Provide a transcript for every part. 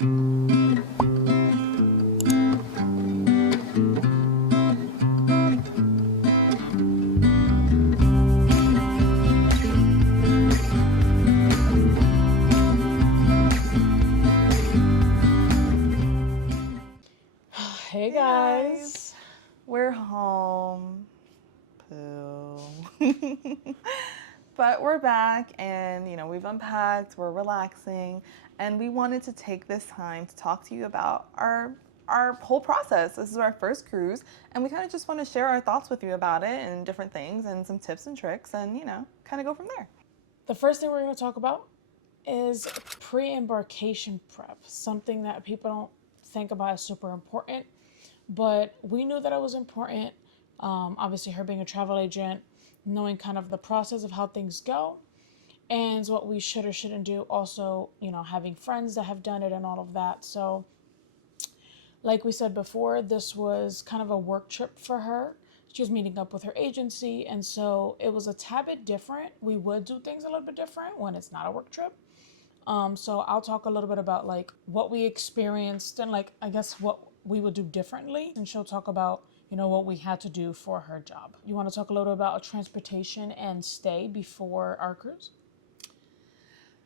Hey guys, we're home. Poo. But we're back and we've unpacked, we're relaxing, and we wanted to take this time to talk to you about our whole process. This is our first cruise, and we kind of just want to share our thoughts with you about it and different things and some tips and tricks and kind of go from there. The first thing we're going to talk about is pre-embarkation prep, something that people don't think about as super important, but we knew that it was important. Obviously, her being a travel agent, knowing kind of the process of how things go and what we should or shouldn't do. Also, having friends that have done it and all of that. So like we said before, this was kind of a work trip for her. She was meeting up with her agency, and so it was a tad bit different. We would do things a little bit different when it's not a work trip. So I'll talk a little bit about like what we experienced and like I guess what we would do differently, and she'll talk about what we had to do for her job. You want to talk a little about transportation and stay before our cruise?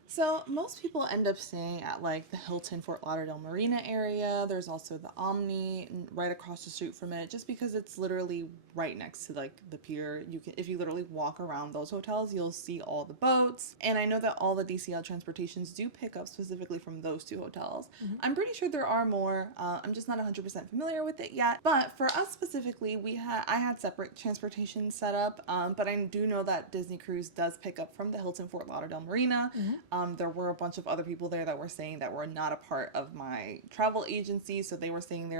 So most people end up staying at like the Hilton Fort Lauderdale Marina area. There's also the Omni right across the street from it, just because it's literally right next to like the pier. If you literally walk around those hotels, you'll see all the boats. And I know that all the DCL transportations do pick up specifically from those two hotels. Mm-hmm. I'm pretty sure there are more. I'm just not 100% familiar with it yet. But for us specifically, I had separate transportation set up. But I do know that Disney Cruise does pick up from the Hilton Fort Lauderdale Marina. Mm-hmm. There were a bunch of other people there that were saying that were not a part of my travel agency, so they were saying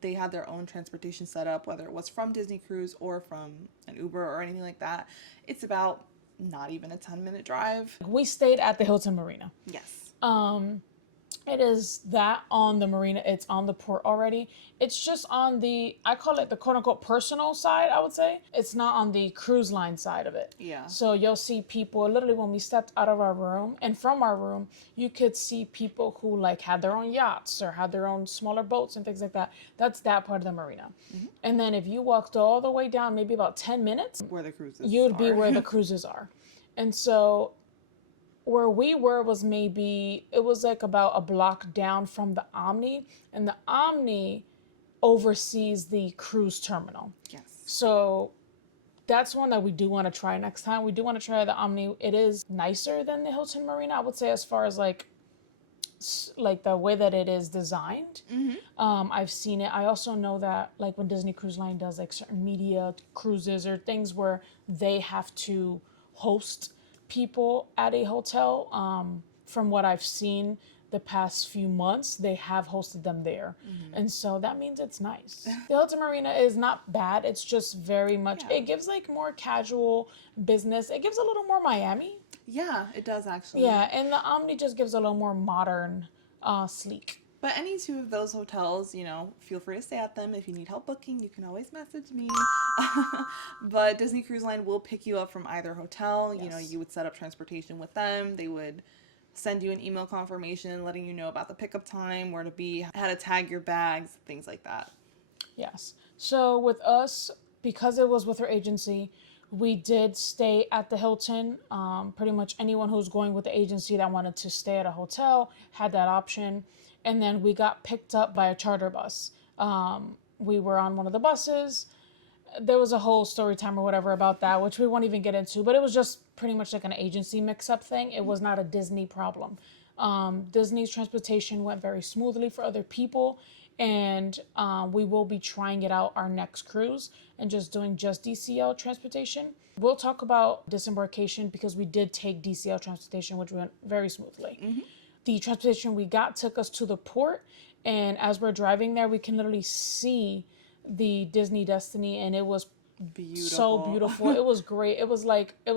they had their own transportation set up, whether it was from Disney Cruise or from an Uber or anything like that. It's about not even a 10-minute drive. We stayed at the Hilton Marina. Yes. It is that on the marina. It's on the port already. It's just on the, I call it the quote unquote personal side, I would say. It's not on the cruise line side of it. Yeah. So you'll see people, literally when we stepped out of our room and from our room, you could see people who like had their own yachts or had their own smaller boats and things like that. That's that part of the marina. Mm-hmm. And then if you walked all the way down, maybe about 10 minutes, where the cruises you'd be where the cruises are. And so where we were was it was like about a block down from the Omni, and the Omni oversees the cruise terminal. Yes. So that's one that we do want to try next time. We do want to try the Omni. It is nicer than the Hilton Marina, I would say, as far as like the way that it is designed. Mm-hmm. I've seen it. I also know that like when Disney Cruise Line does like certain media cruises or things where they have to host people at a hotel, from what I've seen the past few months, they have hosted them there. Mm-hmm. And so that means it's nice. The Hilton Marina is not bad. It's just very much, It gives like more casual business. It gives a little more Miami. Yeah, it does actually. Yeah, and the Omni just gives a little more modern, sleek. But any two of those hotels, feel free to stay at them. If you need help booking, you can always message me. But Disney Cruise Line will pick you up from either hotel. Yes. You would set up transportation with them. They would send you an email confirmation letting you know about the pickup time, where to be, how to tag your bags, things like that. Yes. So with us, because it was with her agency, we did stay at the Hilton. Pretty much anyone who's going with the agency that wanted to stay at a hotel had that option. And then we got picked up by a charter bus. We were on one of the buses. There was a whole story time or whatever about that, which we won't even get into, but it was just pretty much like an agency mix-up thing. It was not a Disney problem. Disney's transportation went very smoothly for other people, and we will be trying it out our next cruise and just doing just DCL transportation. We'll talk about disembarkation because we did take DCL transportation, which went very smoothly. Mm-hmm. The transportation we got took us to the port, and as we're driving there, we can literally see the Disney Destiny, and it was so beautiful. It was great. It was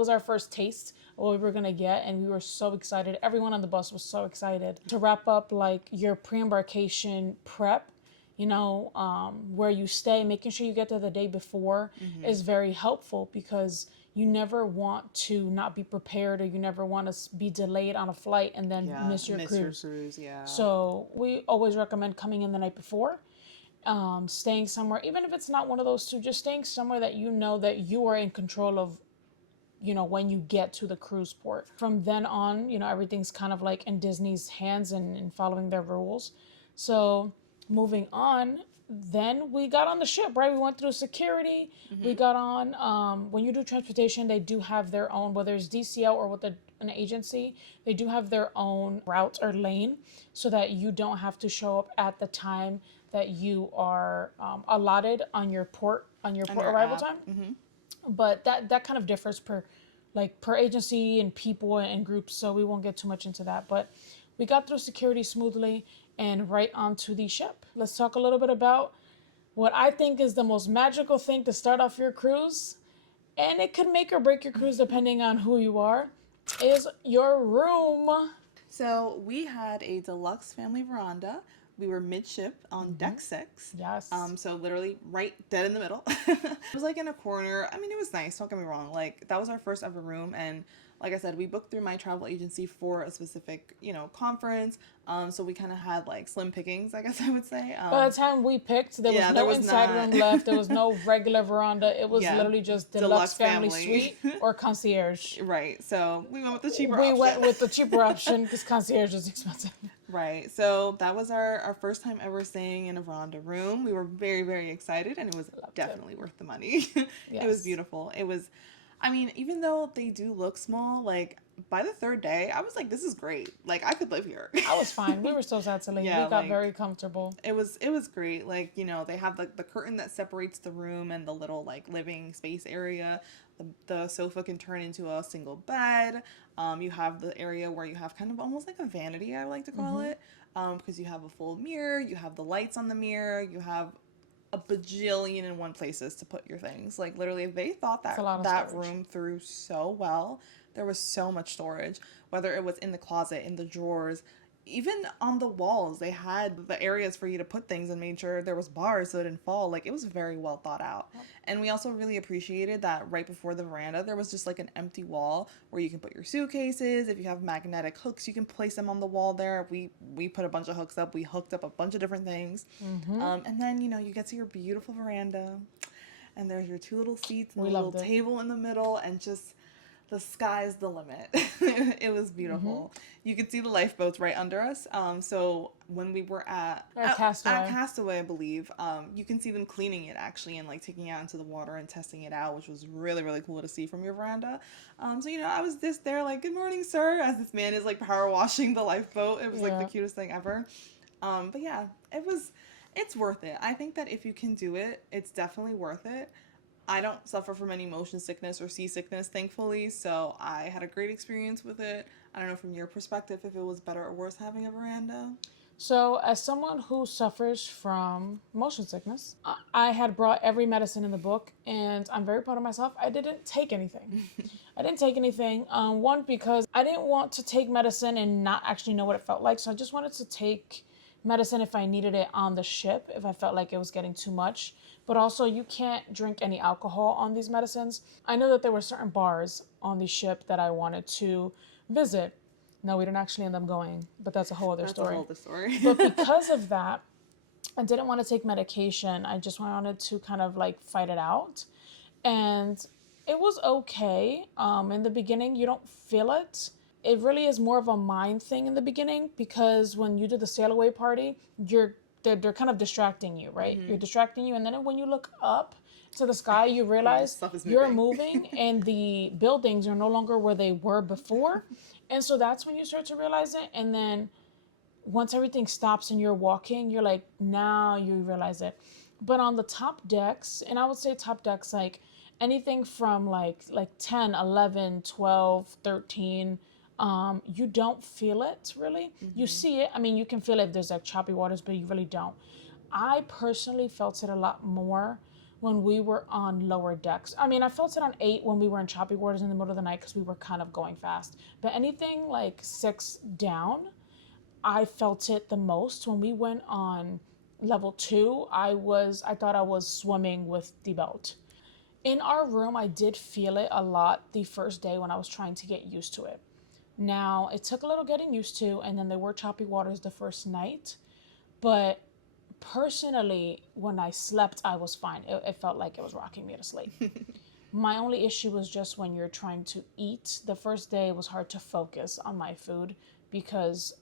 our first taste of what we were gonna get, and we were so excited. Everyone on the bus was so excited. To wrap up like your pre-embarkation prep, where you stay, making sure you get there the day before is very helpful because you never want to not be prepared, or you never want to be delayed on a flight and then Yeah, miss your miss your cruise. cruise, yeah. So we always recommend coming in the night before, staying somewhere, even if it's not one of those two, just staying somewhere that you know that you are in control of, when you get to the cruise port. From then on, everything's kind of like in Disney's hands and following their rules. So moving on, then we got on the ship, right? We went through security. We got on, when you do transportation, they do have their own, whether it's DCL or with an agency, they do have their own route or lane, so that you don't have to show up at the time that you are allotted on your port arrival app. time. But that kind of differs per agency and people and groups, so we won't get too much into that. But we got through security smoothly and right onto the ship. Let's talk a little bit about what I think is the most magical thing to start off your cruise, and it could make or break your cruise depending on who you are, is your room. So we had a deluxe family veranda. We were midship on deck 6. Yes. So literally right dead in the middle. It was like in a corner. I mean, it was nice. Don't get me wrong. Like, that was our first ever room, and like I said, we booked through my travel agency for a specific, conference. So we kind of had like slim pickings, I guess I would say. By the time we picked, there was no inside room left. There was no regular veranda. It was literally just deluxe family suite or concierge. Right. So we went with the cheaper We option. went with the cheaper option because concierge is expensive. Right. So that was our first time ever staying in a veranda room. We were very, very excited, and it was definitely worth the money. It was beautiful. It was, I mean, even though they do look small, like by the third day, I was like, this is great. Like, I could live here. I was fine. We were so sad to leave. Yeah, we got very comfortable. It was great. Like, they have the curtain that separates the room and the little like living space area. The sofa can turn into a single bed. You have the area where you have kind of almost like a vanity, I like to call it, because you have a full mirror, you have the lights on the mirror, you have a bajillion and one places to put your things. Like, literally, they thought that room through so well. There was so much storage, whether it was in the closet, in the drawers, even on the walls. They had the areas for you to put things and made sure there was bars so it didn't fall. Like, it was very well thought out. And we also really appreciated that right before the veranda, there was just like an empty wall where you can put your suitcases. If you have magnetic hooks, you can place them on the wall there. We put a bunch of hooks up. We hooked up a bunch of different things. And then, you get to your beautiful veranda, and there's your 2 little seats and a little table in the middle, and just the sky's the limit. It was beautiful. You could see the lifeboats right under us. So when we were at Castaway, I believe, you can see them cleaning it actually, and like taking it out into the water and testing it out, which was really, really cool to see from your veranda. So I was just there like, good morning, sir, as this man is like power washing the lifeboat. It was like the cutest thing ever. But yeah, it's worth it. I think that if you can do it, it's definitely worth it. I don't suffer from any motion sickness or seasickness, thankfully, so I had a great experience with it. I don't know from your perspective if it was better or worse having a veranda. So, as someone who suffers from motion sickness, I had brought every medicine in the book, and I'm very proud of myself. I didn't take anything. One, because I didn't want to take medicine and not actually know what it felt like, so I just wanted to take medicine if I needed it on the ship, if I felt like it was getting too much. But also, you can't drink any alcohol on these medicines. I know that there were certain bars on the ship that I wanted to visit. No, we didn't actually end up going, but that's a whole other story. But because of that, I didn't want to take medication. I just wanted to kind of like fight it out. And it was okay. In the beginning, you don't feel it. It really is more of a mind thing in the beginning, because when you do the sail away party, they're kind of distracting you, right? You're distracting you, and then when you look up to the sky, you realize you're moving and the buildings are no longer where they were before. And so that's when you start to realize it. And then once everything stops and you're walking, you're like, now you realize it. But on the top decks, and I would say top decks, like anything from like 10, 11, 12, 13, you don't feel it really. You see it. I mean, you can feel it if there's like choppy waters, but you really don't. I personally felt it a lot more when we were on lower decks. I mean, I felt it on 8 when we were in choppy waters in the middle of the night because we were kind of going fast. But anything like 6 down, I felt it the most. When we went on level 2, I thought I was swimming with the boat. In our room, I did feel it a lot the first day when I was trying to get used to it. Now, it took a little getting used to, and then there were choppy waters the first night. But personally, when I slept, I was fine. It felt like it was rocking me to sleep. My only issue was just when you're trying to eat. The first day it was hard to focus on my food because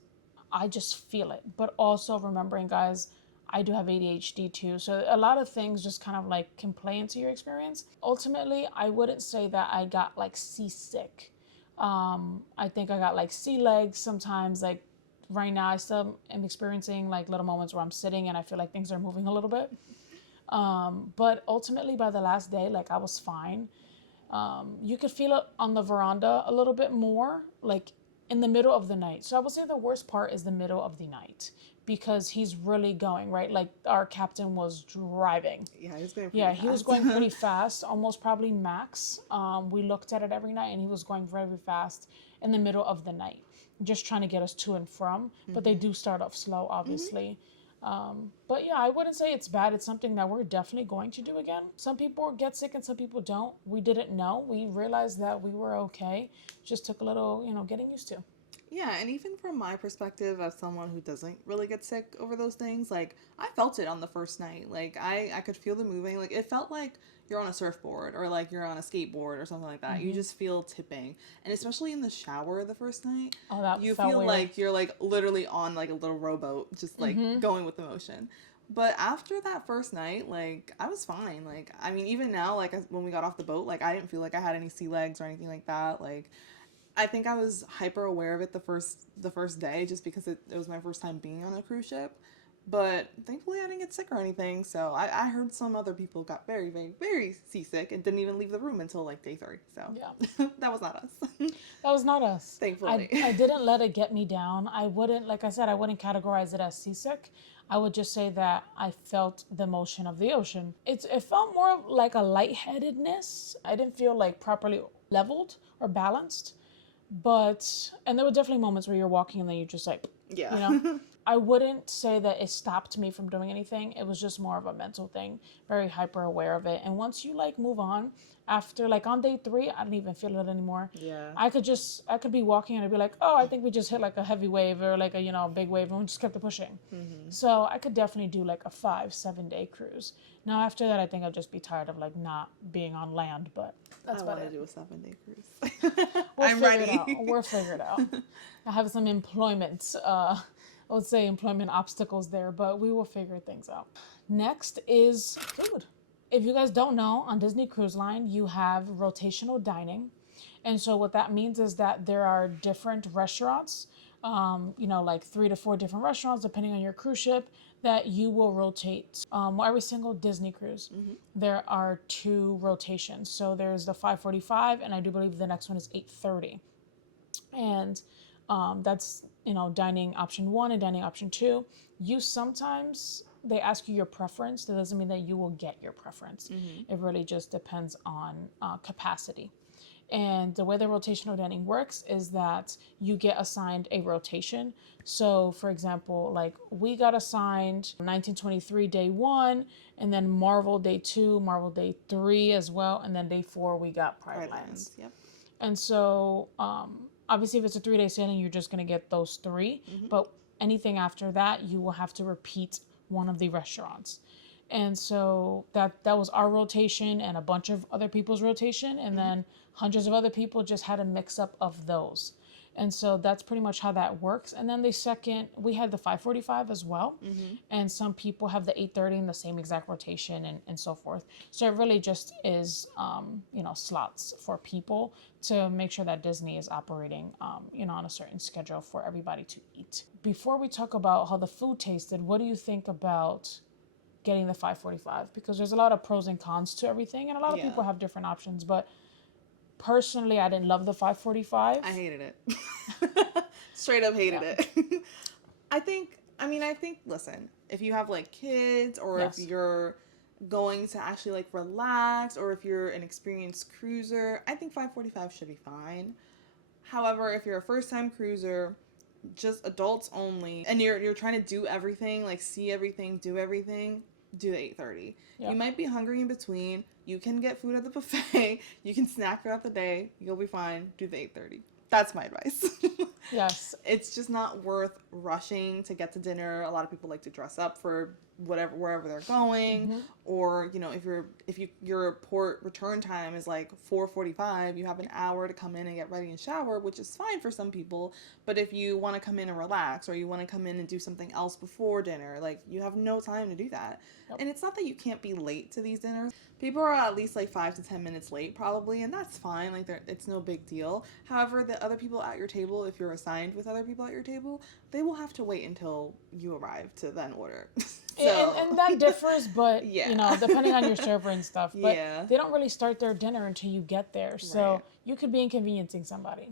I just feel it. But also remembering, guys, I do have ADHD too. So a lot of things just kind of like can play into your experience. Ultimately, I wouldn't say that I got like seasick. I think I got like sea legs sometimes. Like right now, I still am experiencing like little moments where I'm sitting and I feel like things are moving a little bit. But ultimately, by the last day, like I was fine. You could feel it on the veranda a little bit more, like in the middle of the night. So I would say the worst part is the middle of the night because he's really going, right? Like our captain was driving. Yeah, he was going pretty Yeah, fast. he was going pretty fast, almost probably max. We looked at it every night and he was going very fast in the middle of the night, just trying to get us to and from. But they do start off slow, obviously. But yeah, I wouldn't say it's bad. It's something that we're definitely going to do again. Some people get sick and some people don't. We didn't know. We realized that we were okay. Just took a little, getting used to. Yeah, and even from my perspective as someone who doesn't really get sick over those things, like I felt it on the first night. Like I could feel the moving. Like it felt like you're on a surfboard or like you're on a skateboard or something like that. You just feel tipping. And especially in the shower the first night, Oh, that you felt feel weird. like you're like literally on like a little rowboat just like going with the motion. But after that first night, like I was fine. Like I mean, even now, like when we got off the boat, like I didn't feel like I had any sea legs or anything like that. Like I think I was hyper aware of it the first day just because it was my first time being on a cruise ship. But thankfully I didn't get sick or anything. So I heard some other people got very, very, very seasick and didn't even leave the room until like day 3. So Yeah. that was not us. That was not us. Thankfully. I didn't let it get me down. I wouldn't, like I said, I wouldn't categorize it as seasick. I would just say that I felt the motion of the ocean. It felt more like a lightheadedness. I didn't feel like properly leveled or balanced. And there were definitely moments where you're walking and then you're just like, Yeah. I wouldn't say that it stopped me from doing anything. It was just more of a mental thing, very hyper aware of it. And once you like move on, after like on day 3, I didn't even feel it anymore. Yeah. I could be walking and I'd be like, oh, I think we just hit like a heavy wave or like a, big wave, and we just kept it pushing. So I could definitely do like a 5-7 day cruise. Now after that, I think I'll just be tired of like not being on land, but that's I about want to it. do a 7-day cruise. We'll I'm figure ready. it out. We'll figure it out. I have some I would say employment obstacles there, but we will figure things out. Next is food. If you guys don't know, on Disney Cruise Line, you have rotational dining. And so what that means is that there are different restaurants, like 3 to 4 different restaurants, depending on your cruise ship, that you will rotate. Every single Disney cruise, there are 2 rotations. So there's the 5:45, and I do believe the next one is 8:30. And that's dining option 1 and dining option 2. You sometimes they ask you your preference. That doesn't mean that you will get your preference. It really just depends on capacity. And the way the rotational dining works is that you get assigned a rotation. So, for example, like we got assigned 1923 day 1, and then Marvel day 2, Marvel day 3 as well, and then day 4 we got Pride Lands. Yep. And so, obviously, if it's a 3-day sailing, you're just going to get those 3. But anything after that, you will have to repeat one of the restaurants. And so that was our rotation and a bunch of other people's rotation. And then hundreds of other people just had a mix up of those. And so that's pretty much how that works. And then we had the 5:45 as well. And some people have the 8:30 in the same exact rotation and so forth. So it really just is, slots for people to make sure that Disney is operating, on a certain schedule for everybody to eat. Before we talk about how the food tasted, what do you think about getting the 5:45? Because there's a lot of pros and cons to everything, and a lot of people have different options. But personally, I didn't love the 5:45. I hated it. Straight up hated it. I think, listen, if you have like kids or Yes. if you're going to actually like relax or if you're an experienced cruiser, I think 5:45 should be fine. However, if you're a first time cruiser, just adults only, and you're trying to do everything, like see everything, do everything, do the 8:30. Yeah. You might be hungry in between. You can get food at the buffet. You can snack throughout the day. You'll be fine. Do the 8:30. That's my advice. Yes. It's just not worth rushing to get to dinner. A lot of people like to dress up for wherever they're going, or your port return time is like 4:45, you have an hour to come in and get ready and shower, which is fine for some people. But if you want to come in and relax, or you want to come in and do something else before dinner, like, you have no time to do that. Yep. And it's not that you can't be late to these dinners. People are at least like 5 to 10 minutes late probably, and that's fine. Like, it's no big deal. However, the other people at your table, if you're assigned with other people at your table, they will have to wait until you arrive to then order. And that differs, but Yeah. depending on your server and stuff. But Yeah. they don't really start their dinner until you get there, so Right. you could be inconveniencing somebody.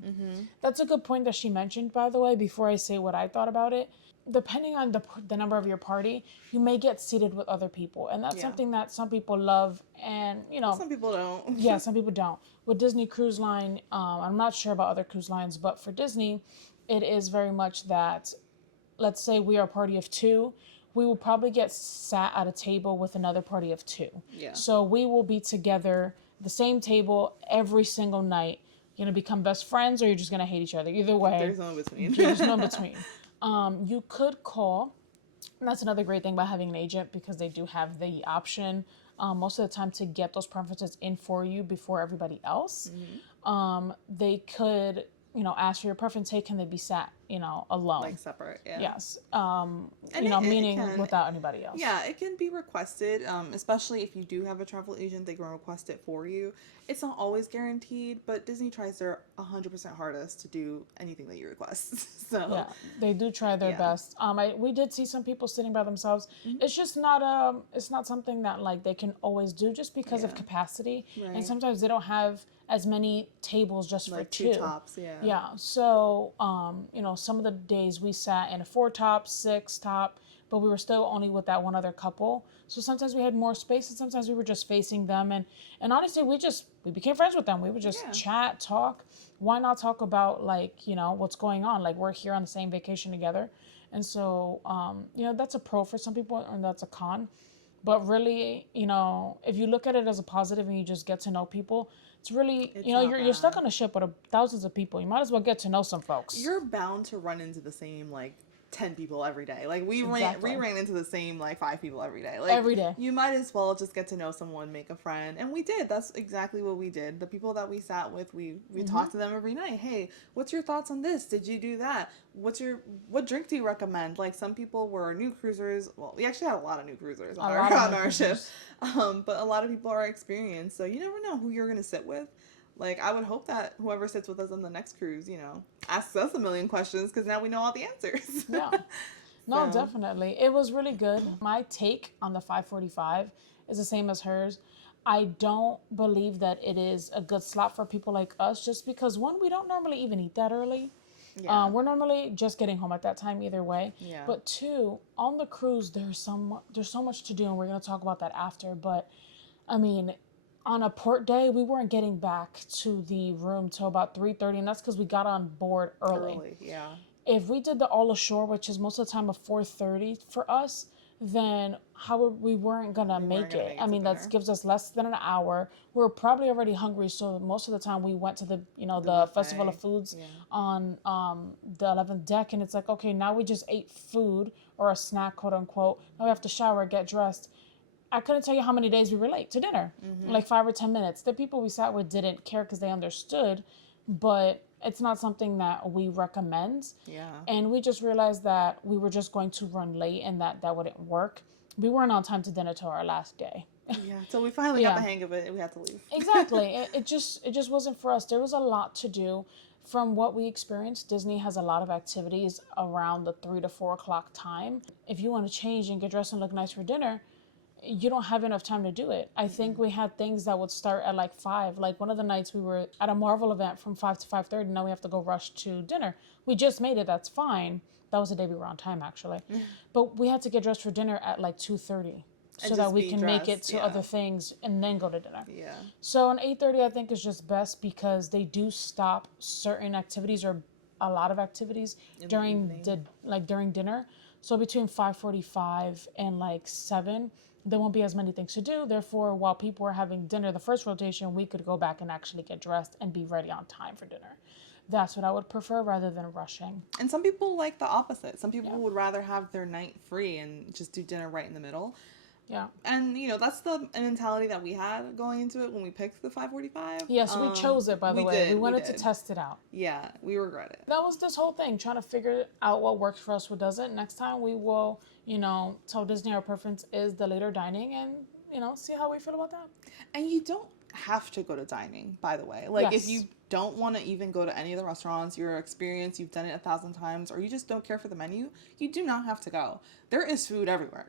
That's a good point that she mentioned, by the way. Before I say what I thought about it, depending on the number of your party, you may get seated with other people, and that's Yeah. something that some people love, and Some people don't. yeah, some people don't. With Disney Cruise Line, I'm not sure about other cruise lines, but for Disney, it is very much that, let's say we are a party of 2, we will probably get sat at a table with another party of 2. Yeah. So we will be together, the same table every single night. You're going to become best friends, or you're just going to hate each other. Either way. There's no in between. There's no in between. You could call, and that's another great thing about having an agent, because they do have the option most of the time to get those preferences in for you before everybody else. They could, ask for your preference. Hey, can they be sat, alone? Like separate, yeah. Yes. And Meaning it can, without anybody else. Yeah, it can be requested, especially if you do have a travel agent, they can request it for you. It's not always guaranteed, but Disney tries their 100% hardest to do anything that you request. So Yeah, they do try their Yeah. best. We did see some people sitting by themselves. It's just not it's not something that like they can always do, just because of Yeah. capacity. And Right. sometimes they don't have as many tables just like for 2. tops, yeah. Yeah. So, some of the days we sat in a 4 top, 6 top, but we were still only with that one other couple. So sometimes we had more space, and sometimes we were just facing them. And honestly, we became friends with them. We would just Yeah. chat, talk. Why not talk about, like, what's going on? Like, we're here on the same vacation together. And so, that's a pro for some people, and that's a con. But really, if you look at it as a positive and you just get to know people, it's really, It's you're not you're stuck bad. on a ship with thousands of people. You might as well get to know some folks. You're bound to run into the same, like, 10 people every day. Like, Exactly. we ran into the same, like, 5 people every day. Like, Every day. You might as well just get to know someone, make a friend. And we did. That's exactly what we did. The people that we sat with, we talked to them every night. Hey, what's your thoughts on this? Did you do that? What drink do you recommend? Like, some people were new cruisers. Well, we actually had a lot of new cruisers on our ship. But a lot of people are experienced. So you never know who you're going to sit with. Like, I would hope that whoever sits with us on the next cruise, asks us a million questions, because now we know all the answers. Yeah. No, So- definitely. It was really good. My take on the 545 is the same as hers. I don't believe that it is a good slot for people like us, just because, one, we don't normally even eat that early. Yeah. We're normally just getting home at that time either way. Yeah. But 2, on the cruise, there's so much to do, and we're going to talk about that after. But, I mean, on a port day, we weren't getting back to the room till about 3:30, and that's because we got on board early. Yeah. If we did the all ashore, which is most of the time a 4:30 for us, then we weren't gonna make gonna it. make it I to mean, that dinner. gives us less than an hour. We were probably already hungry, so most of the time we went to the buffet. Festival of Foods Yeah. on the 11th deck, and it's like, okay, now we just ate food or a snack, quote unquote. Now we have to shower, get dressed. I couldn't tell you how many days we were late to dinner, like 5 or 10 minutes. The people we sat with didn't care because they understood, but it's not something that we recommend. Yeah. And we just realized that we were just going to run late, and that wouldn't work. We weren't on time to dinner till our last day. Yeah. So we finally got Yeah. the hang of it, and we had to leave. Exactly. It just wasn't for us. There was a lot to do. From what we experienced, Disney has a lot of activities around the 3 to 4 o'clock time. If you want to change and get dressed and look nice for dinner, you don't have enough time to do it. I think we had things that would start at like 5. Like one of the nights we were at a Marvel event from 5 to 5:30. Now we have to go rush to dinner. We just made it. That's fine. That was the day we were on time, actually. But we had to get dressed for dinner at like 2:30 so And that just we be can make it dressed, to yeah. other things and then go to dinner. Yeah. So an 8:30 I think is just best, because they do stop certain activities, or a lot of activities during evening. during dinner. So between 5:45 and like 7, there won't be as many things to do. Therefore, while people are having dinner the first rotation, we could go back and actually get dressed and be ready on time for dinner. That's what I would prefer rather than rushing. And some people like the opposite. Some people Yeah. would rather have their night free and just do dinner right in the middle. Yeah. And that's the mentality that we had going into it when we picked the 5:45. Yes, we chose it, by the way. We wanted to did. test it out. Yeah, we regret it. That was this whole thing, trying to figure out what works for us, what doesn't. Next time we will, tell Disney our preference is the later dining and, see how we feel about that. And you don't have to go to dining, by the way. Like, Yes. if you don't want to even go to any of the restaurants, you're experienced, you've done it 1,000 times, or you just don't care for the menu, you do not have to go. There is food everywhere.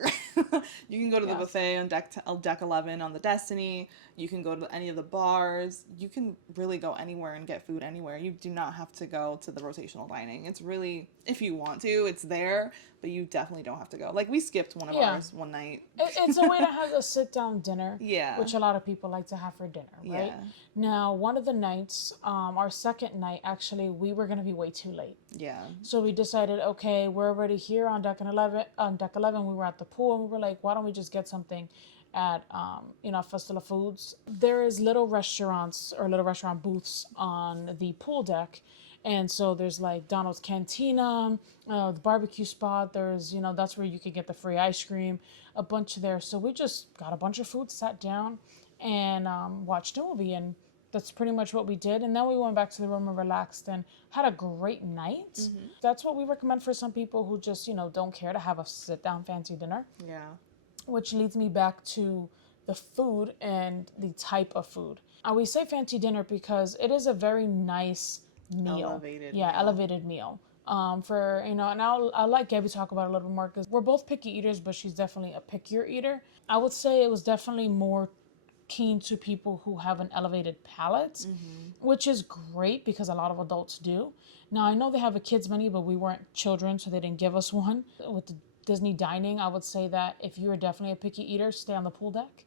You can go to the buffet on deck 11 on the Destiny. You can go to any of the bars. You can really go anywhere and get food anywhere. You do not have to go to the rotational dining. It's really, if you want to, it's there, but you definitely don't have to go. Like, we skipped one of ours one night. It's a way to have a sit-down dinner, Yeah. which a lot of people like to have for dinner, right? Yeah. Now, one of the nights, our second night, actually, we were going to be way too late. Yeah. So we decided, okay, we're already here on deck 11. On deck 11, we were at the pool, and we were like, why don't we just get something at, Festival of Foods? There is little restaurant booths on the pool deck. And so there's like Donald's Cantina, the barbecue spot. There's, that's where you could get the free ice cream, a bunch there. So we just got a bunch of food, sat down, and watched a movie. And that's pretty much what we did. And then we went back to the room and relaxed and had a great night. Mm-hmm. That's what we recommend for some people who just, don't care to have a sit-down fancy dinner. Yeah. Which leads me back to the food and the type of food. We say fancy dinner because it is a very nice meal. Elevated meal. And I'll let Gabby talk about it a little bit more because we're both picky eaters, but she's definitely a pickier eater. I would say it was definitely more keen to people who have an elevated palate, which is great because a lot of adults do. Now, I know they have a kids menu, but we weren't children, so they didn't give us one. With the Disney dining, I would say that if you are definitely a picky eater, stay on the pool deck.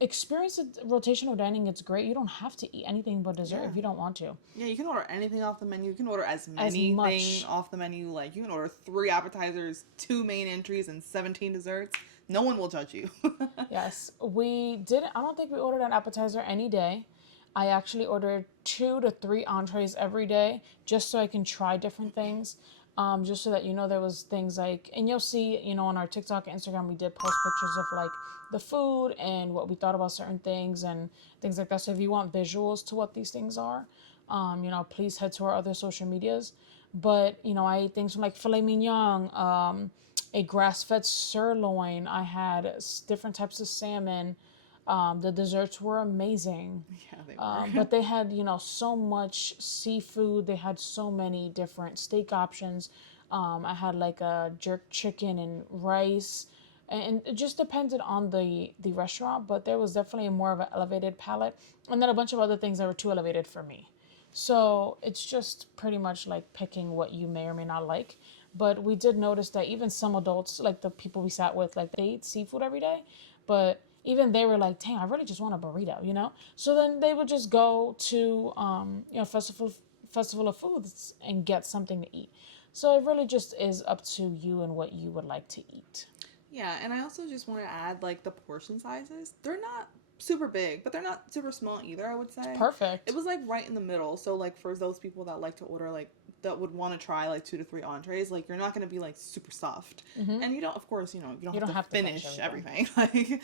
Experience rotational dining. It's great. You don't have to eat anything but dessert if you don't want to. Yeah, you can order anything off the menu. You can order as many things off the menu. Like, you can order 3 appetizers, 2 main entries, and 17 desserts. No one will judge you. Yes, we didn't. I don't think we ordered an appetizer any day. I actually ordered 2 to 3 entrees every day just so I can try different things. Just so that there was things like, and you'll see, on our TikTok and Instagram, we did post pictures of like the food and what we thought about certain things and things like that. So if you want visuals to what these things are, please head to our other social medias. But, I ate things from like filet mignon, a grass-fed sirloin. I had different types of salmon. The desserts were amazing. Yeah, they were. But they had, so much seafood. They had so many different steak options. I had like a jerk chicken and rice. And it just depended on the restaurant, but there was definitely more of an elevated palate. And then a bunch of other things that were too elevated for me. So it's just pretty much like picking what you may or may not like. But we did notice that even some adults, like the people we sat with, like they eat seafood every day. But even they were like, dang, I really just want a burrito, So then they would just go to, Festival of Foods and get something to eat. So it really just is up to you and what you would like to eat. Yeah, and I also just want to add, like, the portion sizes. They're not super big, but they're not super small either, I would say. It's perfect. It was, like, right in the middle. So, like, for those people that like to order, like, that would want to try, like, 2 to 3 entrees, like, you're not going to be, like, super stuffed. Mm-hmm. And you don't, of course, you don't have to finish everything. Like,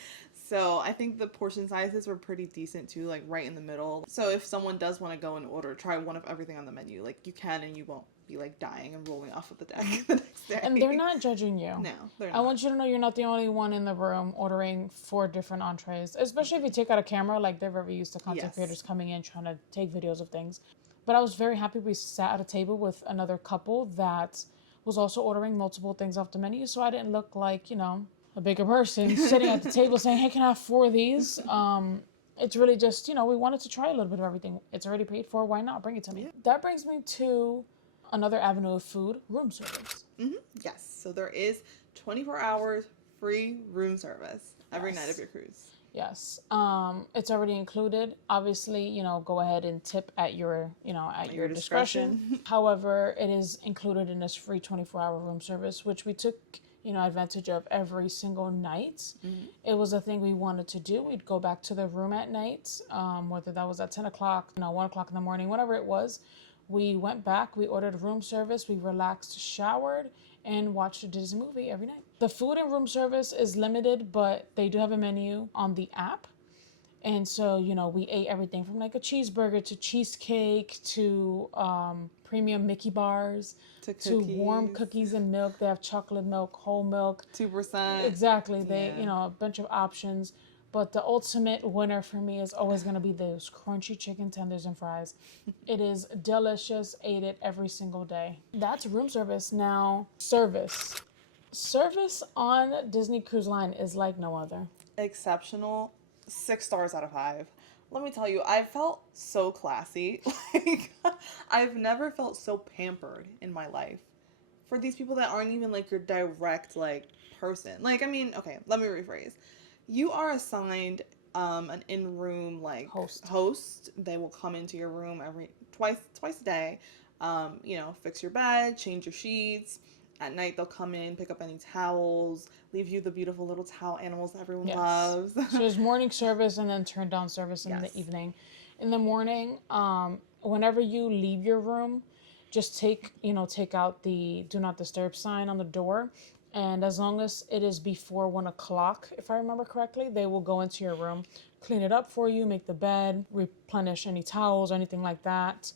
so I think the portion sizes were pretty decent, too, like, right in the middle. So if someone does want to go and try one of everything on the menu, like, you can and you won't be like dying and rolling off of the deck the next day. And they're not judging you. No, they're not. I want you to know you're not the only one in the room ordering 4 different entrees, especially if you take out a camera. Like, they're very used to content creators coming in trying to take videos of things. But I was very happy we sat at a table with another couple that was also ordering multiple things off the menu, so I didn't look like, a bigger person sitting at the table saying, hey, can I have 4 of these? It's really just, we wanted to try a little bit of everything. It's already paid for. Why not? Bring it to me. Yeah. That brings me to another avenue of food, room service. Mm-hmm. Yes. So there is 24 hours free room service every night of your cruise. Yes. It's already included. Obviously, go ahead and tip at your, at At your your discretion. discretion. However, it is included in this free 24-hour room service, which we took, advantage of every single night. It was a thing we wanted to do. We'd go back to the room at night, whether that was at 10 o'clock, 1 o'clock in the morning, whatever it was. We went back, we ordered room service, we relaxed, showered, and watched a Disney movie every night. The food and room service is limited, but they do have a menu on the app. And so, we ate everything from like a cheeseburger to cheesecake to premium Mickey bars To to warm cookies. cookies and milk. They have chocolate milk, whole milk. 2%. Exactly. They, Yeah. a bunch of options. But the ultimate winner for me is always going to be those crunchy chicken tenders and fries. It is delicious. Ate it every single day. That's room service. Now, service. Service on Disney Cruise Line is like no other. Exceptional. 6 stars out of 5. Let me tell you, I felt so classy. Like, I've never felt so pampered in my life. For these people that aren't even like your direct like person. Like, I mean, okay, let me rephrase. You are assigned an in-room like host. They will come into your room every twice a day. Fix your bed, change your sheets. At night they'll come in, pick up any towels, leave you the beautiful little towel animals that everyone loves. So there's morning service and then turn down service in the evening. In the morning, whenever you leave your room, just take out the do not disturb sign on the door. And as long as it is before 1 o'clock, if I remember correctly, they will go into your room, clean it up for you, make the bed, replenish any towels or anything like that.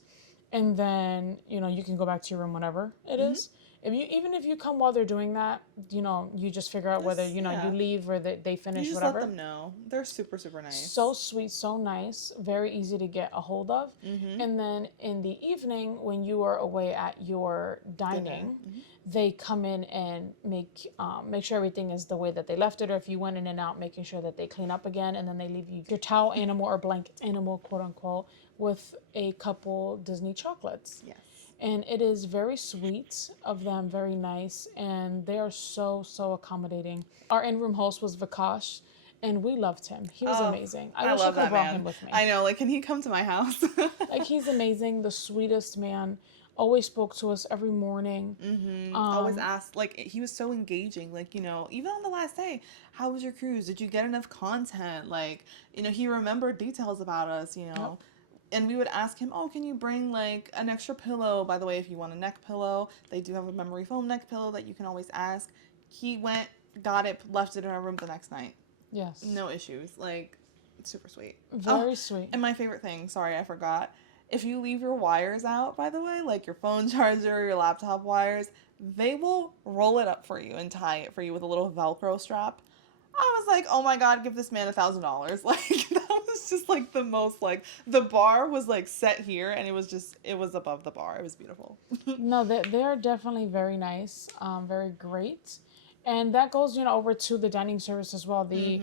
And then, you can go back to your room whenever it is. Even if you come while they're doing that, you just figure out whether, you leave or they finish, You just whatever. let them know. They're super, super nice. So sweet, so nice, very easy to get a hold of. And then in the evening, when you are away at your dining, they come in and make sure everything is the way that they left it, or if you went in and out, making sure that they clean up again, and then they leave you your towel animal or blanket animal, quote unquote, with a couple Disney chocolates. Yes. And it is very sweet of them, very nice, and they are so, so accommodating. Our in-room host was Vikash, and we loved him. He was amazing. I wish I love could have that brought man. him with me. I know, like, can he come to my house? Like, he's amazing, the sweetest man. Always spoke to us every morning. Always asked, like, he was so engaging. Like, even on the last day, how was your cruise? Did you get enough content? Like, he remembered details about us, Yep. And we would ask him, oh, can you bring like an extra pillow? By the way, if you want a neck pillow, they do have a memory foam neck pillow that you can always ask. He went, got it, left it in our room the next night. Yes. No issues. Like, super sweet. Very sweet. And my favorite thing, sorry, I forgot. If you leave your wires out, by the way, like your phone charger, your laptop wires, they will roll it up for you and tie it for you with a little Velcro strap. I was like, oh my God, give this man $1,000. Like, that was just like the most, like, the bar was like set here and it was above the bar. It was beautiful. No, they are definitely very nice, very great. And that goes, over to the dining service as well. The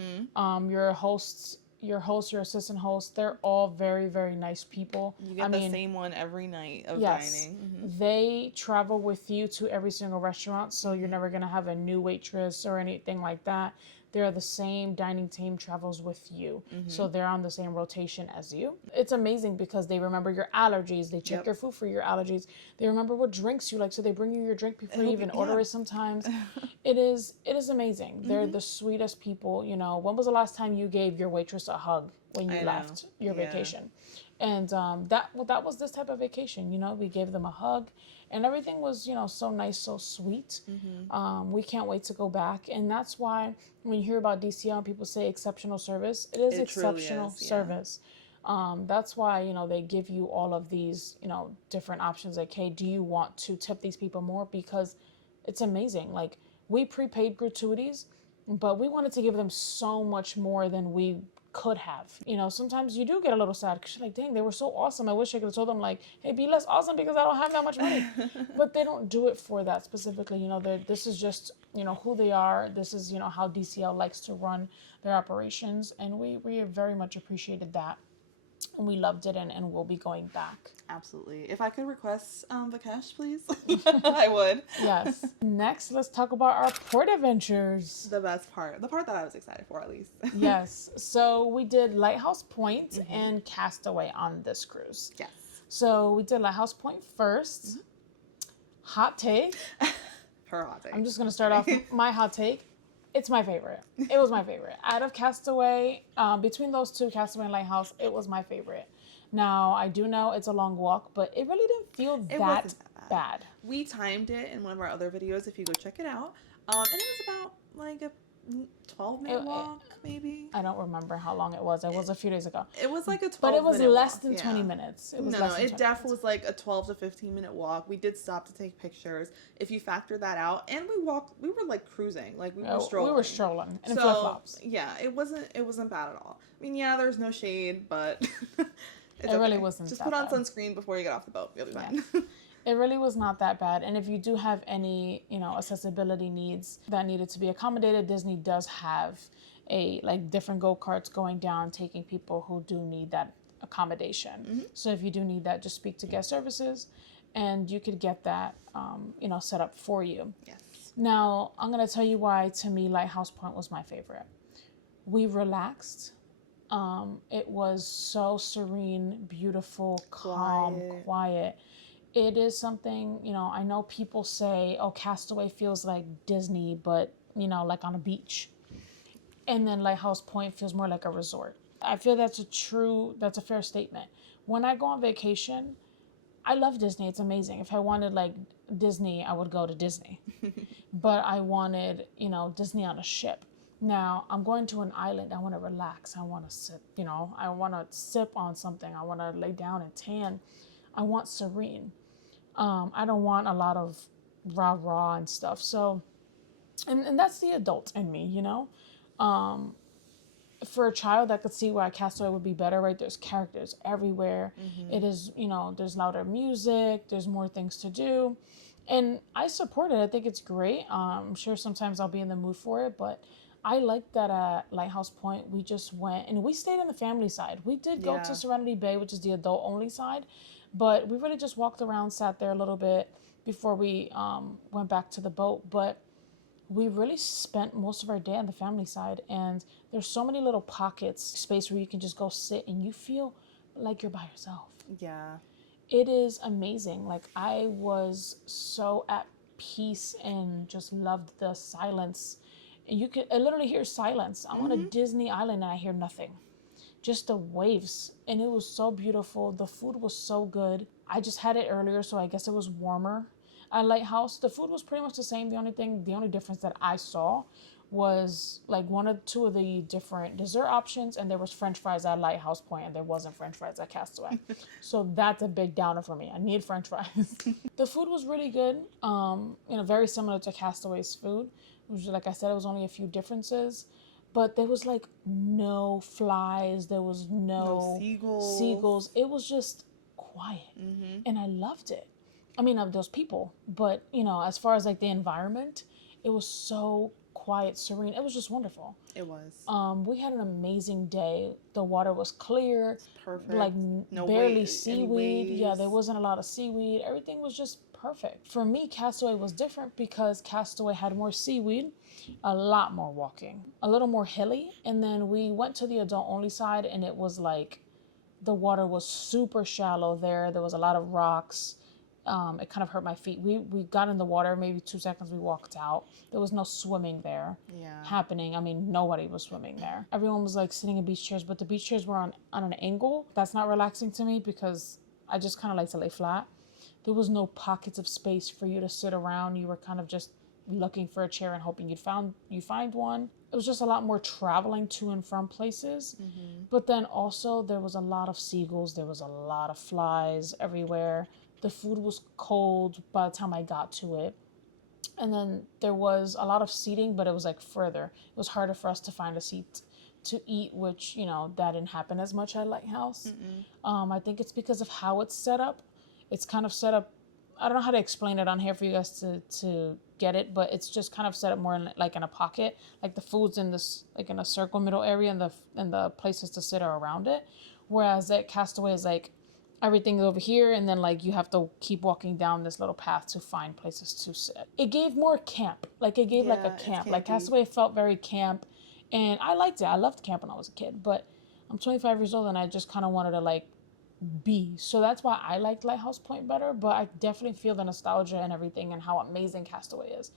your hosts, your assistant host, they're all very, very nice people. You get the same one every night of dining. They travel with you to every single restaurant, so you're never going to have a new waitress or anything like that. They're the same dining team travels with you. So they're on the same rotation as you. It's amazing because they remember your allergies. They check your food for your allergies. They remember what drinks you like, so they bring you your drink before you even order it sometimes. It is amazing. They're the sweetest people. When was the last time you gave your waitress a hug when you left your vacation? And that was this type of vacation. We gave them a hug. And everything was, so nice, so sweet. We can't wait to go back. And that's why when you hear about DCL and people say exceptional service, it is exceptional service. That's why, they give you all of these, different options. Like, hey, do you want to tip these people more? Because it's amazing. Like, we prepaid gratuities, but we wanted to give them so much more than we could have. Sometimes you do get a little sad because you're like, dang, they were so awesome. I wish I could have told them, like, hey, be less awesome because I don't have that much money. But they don't do it for that specifically. This is just, who they are. This is, how DCL likes to run their operations. And we very much appreciated that. and we loved it, and we'll be going back. Absolutely. If I could request Vikesh, please, I would. Yes. Next, let's talk about our port adventures. The best part. The part that I was excited for, at least. Yes. So we did Lighthouse Point and Castaway on this cruise. Yes. So we did Lighthouse Point first. Hot take. Her hot take. I'm just going to start off my hot take. It's my favorite. It was my favorite. Out of Castaway, between those two, Castaway and Lighthouse, it was my favorite. Now, I do know it's a long walk, but it really didn't feel that bad. We timed it in one of our other videos, if you go check it out. And it was about like a 12-minute walk, maybe. I don't remember how long it was. It was a few days ago. It was like a 12-minute walk. But it was less than 20 minutes. It was No, it definitely was like a 12 to 15-minute walk. We did stop to take pictures. If you factor that out, and we were like cruising, like we were strolling. We were strolling in flip-flops. Yeah, it wasn't bad at all. I mean, yeah, there's no shade, but it really wasn't. Just put on sunscreen before you get off the boat. You'll be fine. Yeah. It really was not that bad. And if you do have any, accessibility needs that needed to be accommodated, Disney does have different go-karts going down, taking people who do need that accommodation. So if you do need that, just speak to guest services and you could get that, set up for you. Yes. Now, I'm going to tell you why, to me, Lighthouse Point was my favorite. We relaxed. It was so serene, beautiful, calm, quiet. It is something, I know people say, oh, Castaway feels like Disney, but, like on a beach. And then Lighthouse Point feels more like a resort. I feel that's a fair statement. When I go on vacation, I love Disney. It's amazing. If I wanted like Disney, I would go to Disney. But I wanted, Disney on a ship. Now, I'm going to an island. I want to relax. I want to sit, I want to sip on something. I want to lay down and tan. I want serene. I don't want a lot of rah-rah and stuff. So, and that's the adult in me, For a child that could see why Castaway would be better, right? There's characters everywhere. It is, there's louder music. There's more things to do. And I support it. I think it's great. I'm sure sometimes I'll be in the mood for it, but I like that at Lighthouse Point, we just went and we stayed on the family side. We did go to Serenity Bay, which is the adult only side, but we really just walked around, sat there a little bit before we went back to the boat. But we really spent most of our day on the family side, and there's so many little pockets, space where you can just go sit and you feel like you're by yourself. Yeah. It is amazing. Like, I was so at peace and just loved the silence. I literally hear silence. I'm on a Disney island and I hear nothing. Just the waves. And it was so beautiful. The food was so good. I just had it earlier, so I guess it was warmer. At Lighthouse, the food was pretty much the same. The only difference that I saw was like one or two of the different dessert options, and there was French fries at Lighthouse Point, and there wasn't French fries at Castaway. So that's a big downer for me. I need French fries. The food was really good. Very similar to Castaway's food. Which, like I said, it was only a few differences, but there was like no flies. There was no seagulls. It was just quiet, and I loved it. I mean, of those people, but as far as like the environment, it was so quiet, serene. It was just wonderful. It was. We had an amazing day. The water was clear. Perfect. Like barely seaweed. Yeah, there wasn't a lot of seaweed. Everything was just perfect. For me, Castaway was different because Castaway had more seaweed, a lot more walking, a little more hilly. And then we went to the adult only side, and it was like the water was super shallow there. There was a lot of rocks. It kind of hurt my feet. We got in the water, maybe 2 seconds, we walked out. There was no swimming there happening. I mean, nobody was swimming there. Everyone was like sitting in beach chairs, but the beach chairs were on an angle. That's not relaxing to me because I just kind of like to lay flat. There was no pockets of space for you to sit around. You were kind of just looking for a chair and hoping you find one. It was just a lot more traveling to and from places. But then also there was a lot of seagulls. There was a lot of flies everywhere. The food was cold by the time I got to it. And then there was a lot of seating, but it was like further. It was harder for us to find a seat to eat, which, that didn't happen as much at Lighthouse. I think it's because of how it's set up. It's kind of set up, I don't know how to explain it on here for you guys to get it, but it's just kind of set up more in a pocket. Like the food's in this, like in a circle middle area, and the places to sit are around it. Whereas at Castaway is like everything is over here, and then like you have to keep walking down this little path to find places to sit. It gave more camp. Like it gave like a Yeah, it's camp. Like campy. Castaway felt very camp, and I liked it. I loved camp when I was a kid, but I'm 25 years old and I just kind of wanted to like be. So that's why I liked Lighthouse Point better, but I definitely feel the nostalgia and everything and how amazing Castaway is.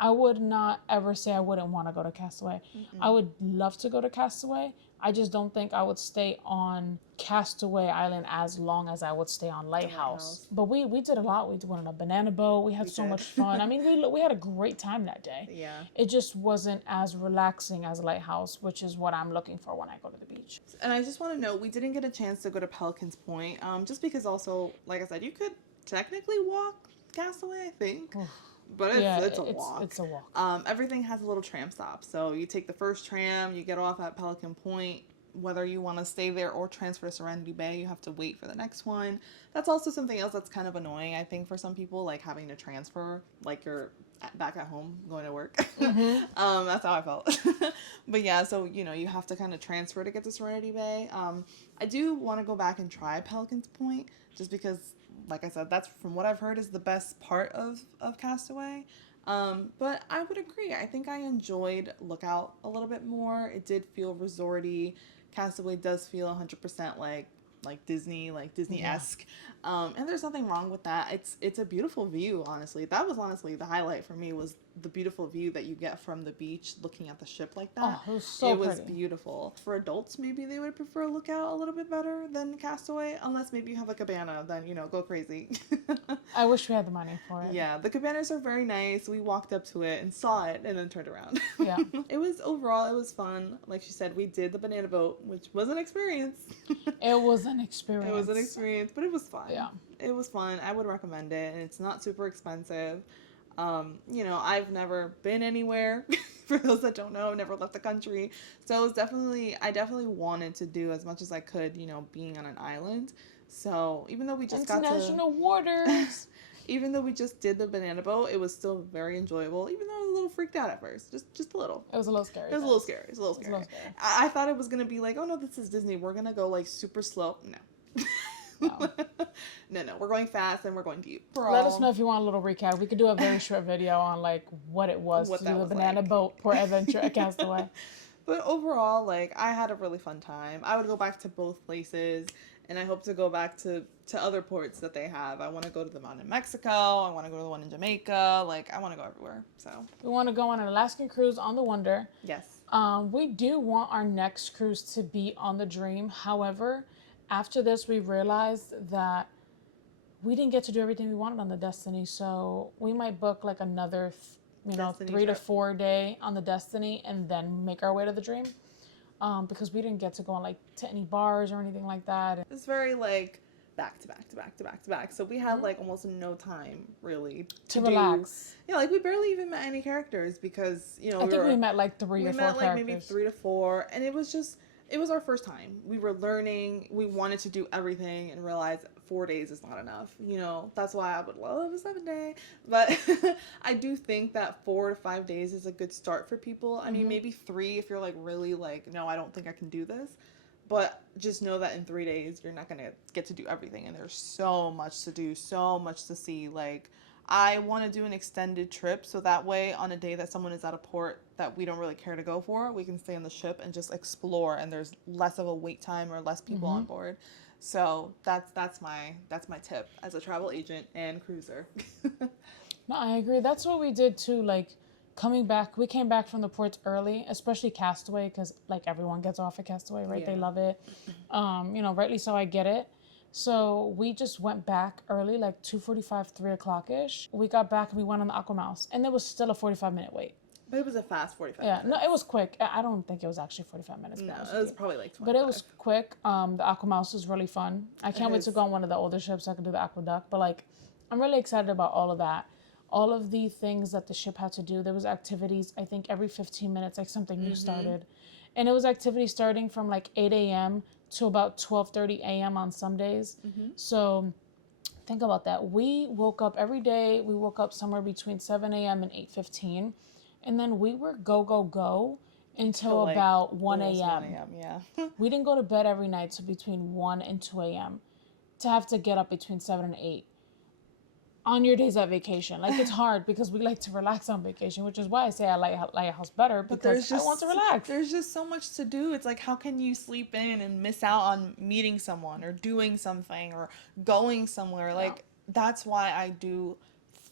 I would not ever say I wouldn't want to go to Castaway. I would love to go to Castaway. I just don't think I would stay on Castaway Island as long as I would stay on Lighthouse. Lighthouse. But we did a lot. We went on a banana boat. We had so did. much fun. I mean, we had a great time that day. Yeah. It just wasn't as relaxing as Lighthouse, which is what I'm looking for when I go to the beach. And I just want to note, we didn't get a chance to go to Pelican's Point, just because also, like I said, you could technically walk Castaway, I think. But it's a walk. It's a walk. Everything has a little tram stop. So you take the first tram, you get off at Pelican Point. Whether you want to stay there or transfer to Serenity Bay, you have to wait for the next one. That's also something else that's kind of annoying, I think, for some people, like having to transfer, like you're back at home going to work. That's how I felt. But yeah, so, you know, you have to kind of transfer to get to Serenity Bay. I do want to go back and try Pelican's Point, just because, like I said, that's from what I've heard is the best part of Castaway. But I would agree. I think I enjoyed Lookout a little bit more. It did feel resorty. Castaway does feel 100% like Disney-esque. And there's nothing wrong with that. It's a beautiful view, honestly. That was honestly the highlight for me, was the beautiful view that you get from the beach looking at the ship like that. Oh, it was so pretty. pretty. Beautiful. For adults, maybe they would prefer Lookout a little bit better than Castaway, unless maybe you have a cabana, then, you know, go crazy. I wish we had the money for it. Yeah, the cabanas are very nice. We walked up to it and saw it and then turned around. Yeah. It was fun. Like she said, we did the banana boat, which was an experience. It was an experience. It was an experience, but it was fun. Yeah. It was fun. I would recommend it, and it's not super expensive. You know, I've never been anywhere. For those that don't know, I've never left the country. So it was I definitely wanted to do as much as I could, you know, being on an island. So even though we just International waters. Even though we just did the banana boat, it was still very enjoyable, even though I was a little freaked out at first. Just a little. It was a little scary. It was a little scary. I thought it was going to be like, oh no, this is Disney. We're going to go like super slow. No. No, we're going fast and we're going deep. Let us know if you want a little recap. We could do a very short video on like what it was to do the banana boat port adventure at Castaway. But overall, like, I had a really fun time. I would go back to both places, and I hope to go back to other ports that they have. I want to go to the one in Mexico. I want to go to the one in Jamaica. Like, I want to go everywhere. So we want to go on an Alaskan cruise on the Wonder. Yes. We do want our next cruise to be on the Dream. However, after this, we realized that we didn't get to do everything we wanted on the Destiny. So we might book like another, Destiny 3 trip. to 4 day on the Destiny and then make our way to the Dream. Because we didn't get to go on like to any bars or anything like that. It's very like back to back to back to back to back. So we had like almost no time really to relax. Yeah, like we barely even met any characters because, you know, I think we met like 3 or 4 characters. We met like maybe 3 to 4, and it was our first time. We were learning. We wanted to do everything and realized 4 days is not enough. You know, that's why I would love a 7-day. But I do think that 4 to 5 days is a good start for people. I mean, maybe 3 if you're like really like, no, I don't think I can do this. But just know that in 3 days, you're not going to get to do everything. And there's so much to do, so much to see. Like, I want to do an extended trip so that way on a day that someone is at a port that we don't really care to go for, we can stay on the ship and just explore, and there's less of a wait time or less people on board. So that's my tip as a travel agent and cruiser. No, I agree. That's what we did too. Like coming back, we came back from the ports early, especially Castaway, because like everyone gets off at Castaway, right? Yeah. They love it. Rightly so. I get it. So we just went back early, like 2:45, 3 o'clock-ish. We got back and we went on the Aquamouse, and there was still a 45-minute wait. But it was a fast 45 Yeah, minutes. no, it was quick. I don't think it was actually 45 minutes. No, it was probably like 25. But it was quick. The Aquamouse was really fun. I can't wait to go on one of the older ships so I can do the Aqueduct. But like, I'm really excited about all of that. All of the things that the ship had to do. There was activities, I think every 15 minutes, like something new started. And it was activities starting from like 8 a.m. to about 12:30 a.m. on some days. So think about that. We woke up every day. We woke up somewhere between 7 a.m. and 8:15. And then we were go, go, go until like about 1 almost a.m. 1 a.m. Yeah. We didn't go to bed every night, so between 1 and 2 a.m. to have to get up between 7 and 8 on your days at vacation. Like, it's hard because we like to relax on vacation, which is why I say I like Lighthouse better, But because I want to relax. there's just so much to do. It's like, how can you sleep in and miss out on meeting someone or doing something or going somewhere? Like, that's why I do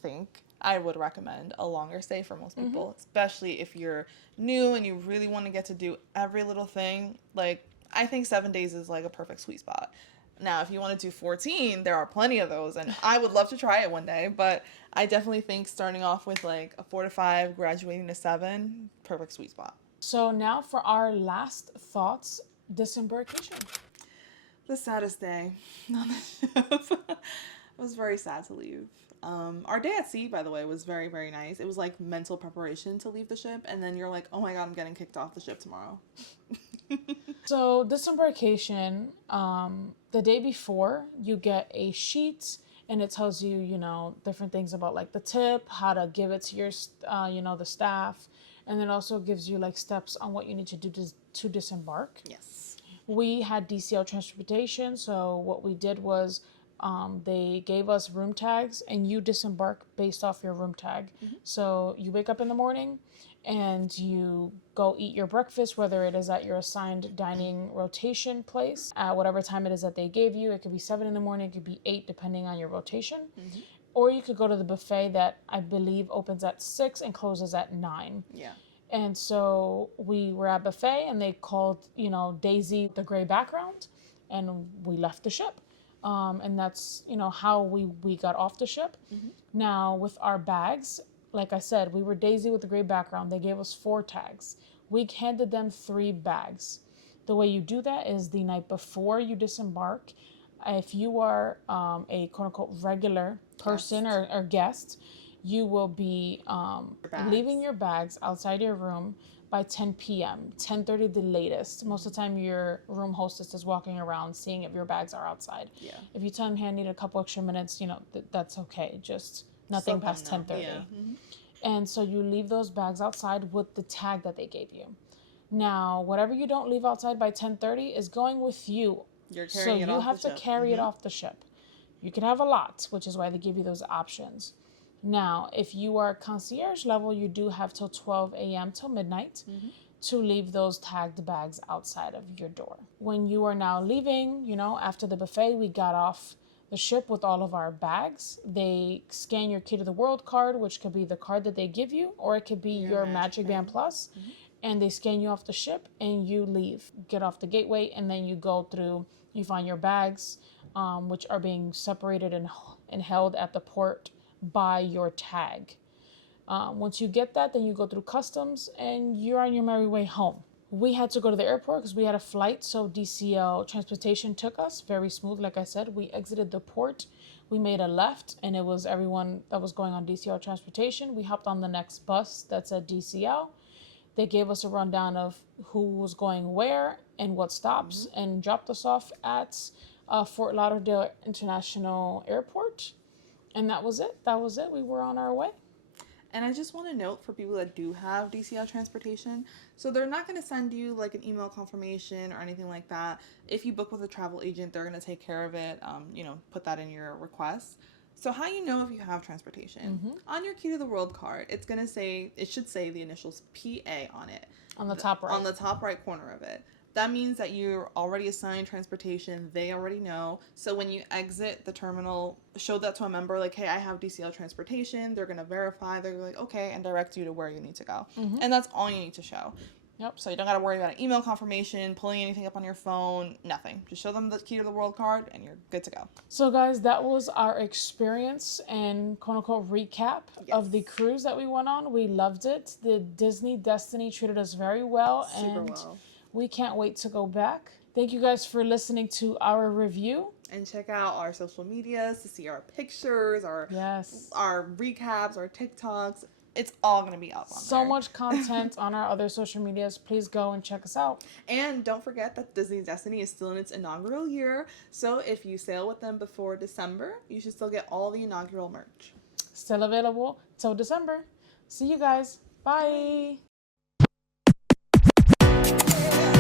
think I would recommend a longer stay for most people, especially if you're new and you really want to get to do every little thing. Like, I think 7 days is like a perfect sweet spot. Now, if you want to do 14, there are plenty of those, and I would love to try it one day, but I definitely think starting off with like a 4 to 5, graduating to 7, perfect sweet spot. So now for our last thoughts, disembarkation. The saddest day on the ship. It was very sad to leave. Our day at sea, by the way, was very, very nice. It was like mental preparation to leave the ship, and then you're like, oh my god, I'm getting kicked off the ship tomorrow. So disembarkation, the day before, you get a sheet, and it tells you, different things about like the tip, how to give it to your, the staff, and it also gives you like steps on what you need to do to disembark. Yes. We had DCL transportation, so what we did was they gave us room tags, and you disembark based off your room tag. So you wake up in the morning and you go eat your breakfast, whether it is at your assigned dining rotation place at whatever time it is that they gave you. It could be 7 in the morning, it could be 8, depending on your rotation. Or you could go to the buffet that I believe opens at 6 and closes at 9. Yeah. And so we were at buffet, and they called, Daisy the gray background, and we left the ship. And that's, how we got off the ship. Now, with our bags, like I said, we were Daisy with the gray background. They gave us 4 tags. We handed them 3 bags. The way you do that is the night before you disembark, if you are a quote-unquote regular person or guest, you will be leaving your bags outside your room by 10 p.m., 10:30 the latest. Most of the time, your room hostess is walking around seeing if your bags are outside. Yeah. If you tell them, hey, I need a couple extra minutes, that's okay. Just nothing past 10:30. Yeah. And so you leave those bags outside with the tag that they gave you. Now, whatever you don't leave outside by 10:30 is going with you. You're carrying it off the ship. So you have to carry it off the ship. You can have a lot, which is why they give you those options. Now, if you are concierge level, you do have till 12 a.m. till midnight to leave those tagged bags outside of your door. When you are now leaving, after the buffet, we got off the ship with all of our bags. They scan your Key to the World card, which could be the card that they give you, or it could be your Magic Band Plus. And they scan you off the ship, and you leave. Get off the gateway, and then you go through, you find your bags, which are being separated and held at the port by your tag. Once you get that, then you go through customs, and you're on your merry way home. We had to go to the airport because we had a flight, so DCL transportation took us very smooth. Like I said, we exited the port, we made a left, and it was everyone that was going on DCL transportation. We hopped on the next bus that's at DCL. They gave us a rundown of who was going where and what stops, and dropped us off at Fort Lauderdale International Airport. And that was it. We were on our way. And I just want to note for people that do have DCL transportation, so they're not going to send you like an email confirmation or anything like that. If you book with a travel agent, they're going to take care of it, put that in your request. So how you know if you have transportation? On your Key to the World card, it should say the initials PA on it. On the top right. On the top right corner of it. That means that you're already assigned transportation. They already know. So when you exit the terminal, show that to a member, like, hey, I have DCL transportation. They're going to verify. They're like, okay, and direct you to where you need to go. And that's all you need to show. Yep. So you don't got to worry about an email confirmation, pulling anything up on your phone, nothing. Just show them the Key to the World card, and you're good to go. So, guys, that was our experience and quote-unquote recap of the cruise that we went on. We loved it. The Disney Destiny treated us very well. Super well. We can't wait to go back. Thank you guys for listening to our review. And check out our social medias to see our pictures, our recaps, our TikToks. It's all going to be up on there. So much content on our other social medias. Please go and check us out. And don't forget that Disney Destiny is still in its inaugural year. So if you sail with them before December, you should still get all the inaugural merch. Still available till December. See you guys. Bye. yeah.